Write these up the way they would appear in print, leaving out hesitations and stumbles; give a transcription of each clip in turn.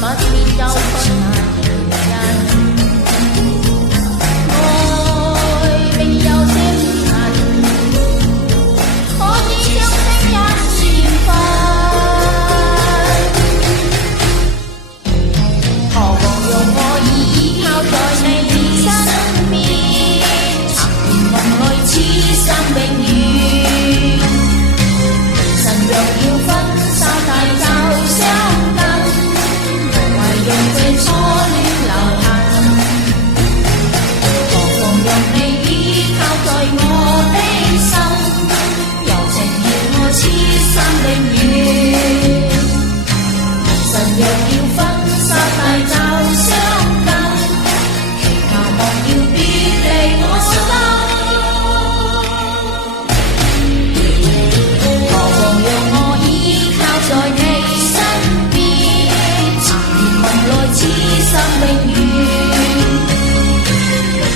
不必憂慮那情人，愛並有些難，可以將聲音抒發。何妨讓我倚靠在你身邊，尋夢裏此生永遠。神若要分手，大就相等，無謂用這初戀留痕。何妨讓你依靠在我的心，柔情要我此生永遠。神若要分手，大就相等，期盼望要別離我心。何妨讓我依靠在你身邊，尋夢內此生永遠。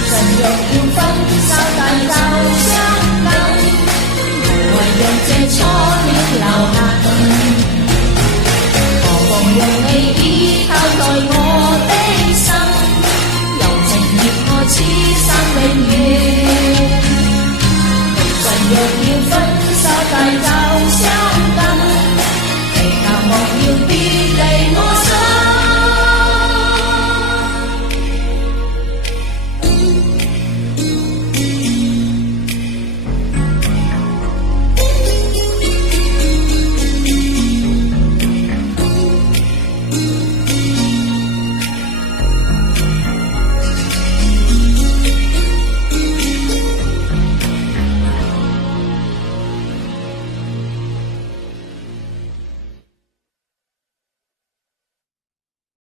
神若要分手，大就相等，無謂讓這初戀留痕。何妨讓你依靠在我